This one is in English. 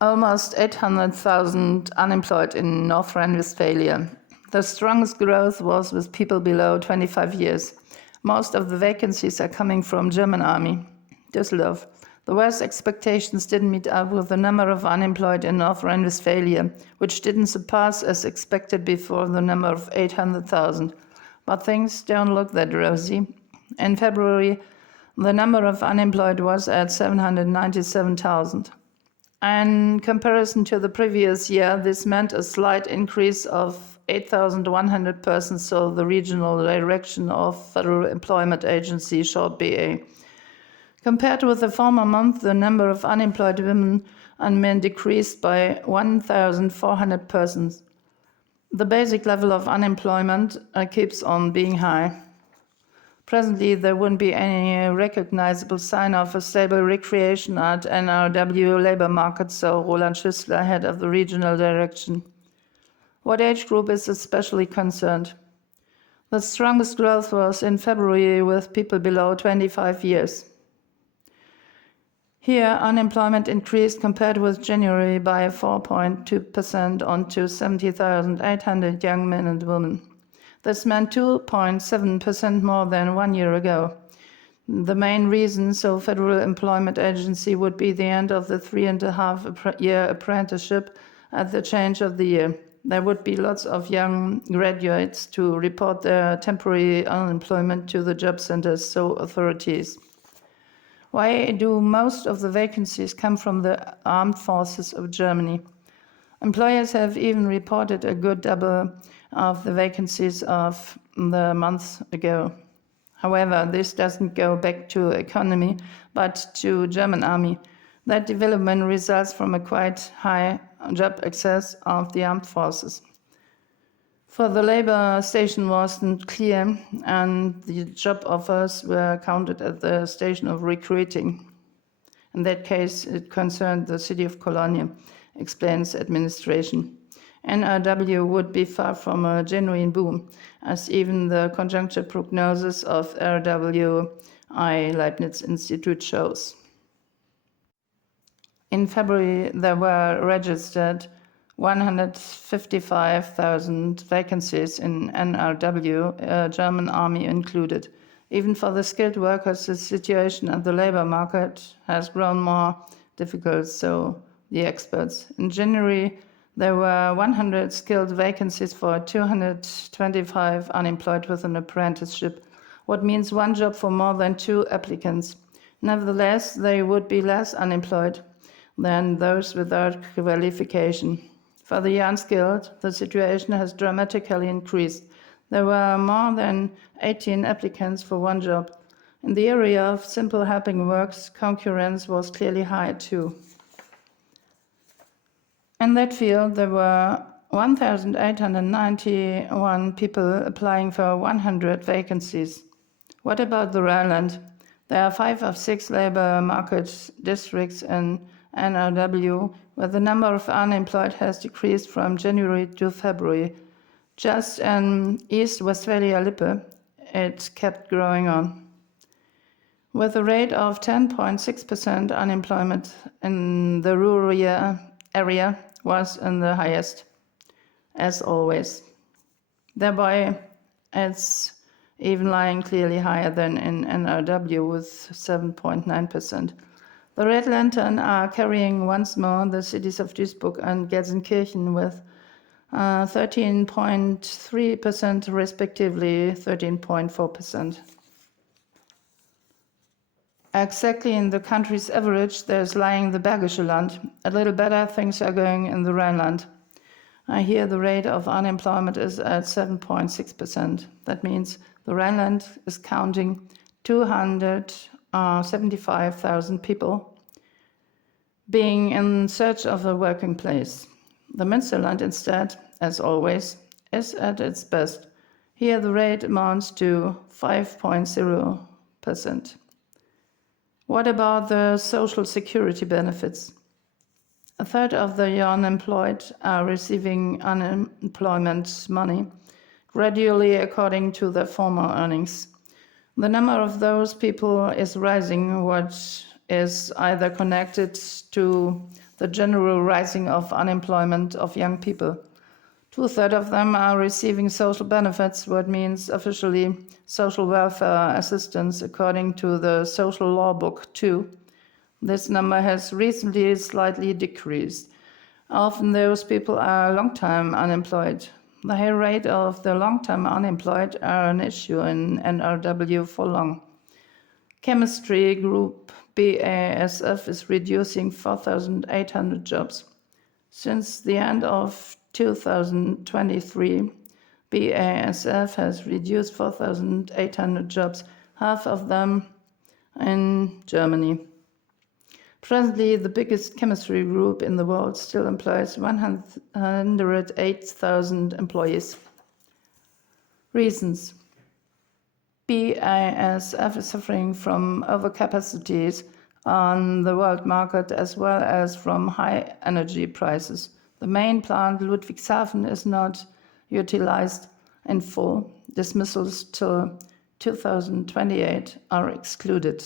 almost 800,000 unemployed in North Rhine-Westphalia. The strongest growth was with people below 25 years. Most of the vacancies are coming from German army. Düsseldorf. The worst expectations didn't meet up with the number of unemployed in North Rhine-Westphalia, which didn't surpass as expected before the number of 800,000. But things don't look that rosy. In February, the number of unemployed was at 797,000. In comparison to the previous year, this meant a slight increase of 8,100 persons, so the regional direction of Federal Employment Agency, short BA. Compared with the former month, the number of unemployed women and men decreased by 1,400 persons. The basic level of unemployment keeps on being high. Presently, there wouldn't be any recognizable sign of a stable recreation at NRW labor market, so Roland Schüssler, head of the regional direction. What age group is especially concerned? The strongest growth was in February with people below 25 years. Here, unemployment increased compared with January by 4.2% on to 70,800 young men and women. This meant 2.7% more than 1 year ago. The main reason, so Federal Employment Agency, would be the end of the 3.5-year apprenticeship at the change of the year. There would be lots of young graduates to report their temporary unemployment to the job centers, so authorities. Why do most of the vacancies come from the armed forces of Germany? Employers have even reported a good double of the vacancies of the months ago. However, this doesn't go back to economy, but to German army. That development results from a quite high job access of the armed forces. For the labor station wasn't clear, and the job offers were counted at the station of recruiting. In that case, it concerned the city of Cologne, explains administration. NRW would be far from a genuine boom, as even the conjuncture prognosis of RWI Leibniz Institute shows. In February, there were registered 155,000 vacancies in NRW, German army included. Even for the skilled workers, the situation at the labor market has grown more difficult, so the experts. In January, there were 100 skilled vacancies for 225 unemployed with an apprenticeship, what means one job for more than 2 applicants. Nevertheless, they would be less unemployed than those without qualification. For the unskilled, the situation has dramatically increased. There were more than 18 applicants for one job. In the area of simple helping works, concurrence was clearly high too. In that field, there were 1,891 people applying for 100 vacancies. What about the Rhineland? There are 5 of 6 labor market districts in NRW, where the number of unemployed has decreased from January to February. Just in East Westphalia-Lippe, it kept growing on. With a rate of 10.6%, unemployment in the rural area was in the highest, as always. Thereby, it's even lying clearly higher than in NRW with 7.9%. The Red Lantern are carrying once more the cities of Duisburg and Gelsenkirchen with 13.3%, respectively 13.4%. Exactly in the country's average, there's lying the Bergische Land. A little better things are going in the Rhineland. Here the rate of unemployment is at 7.6%. That means the Rhineland is counting 275,000 people being in search of a working place. The Münsterland instead, as always, is at its best. Here the rate amounts to 5.0%. What about the social security benefits? A third of the unemployed are receiving unemployment money, gradually according to their former earnings. The number of those people is rising, what is either connected to the general rising of unemployment of young people. 2/3 of them are receiving social benefits, what means officially social welfare assistance according to the Social Law Book 2. This number has recently slightly decreased. Often those people are long-time unemployed. The high rate of the long-time unemployed are an issue in NRW for long. Chemistry group BASF is reducing 4,800 jobs. Since the end of 2023, BASF has reduced 4,800 jobs, half of them in Germany. Presently, the biggest chemistry group in the world still employs 108,000 employees. Reasons. BASF is suffering from overcapacities on the world market as well as from high energy prices. The main plant, Ludwigshafen, is not utilized in full. Dismissals till 2028 are excluded.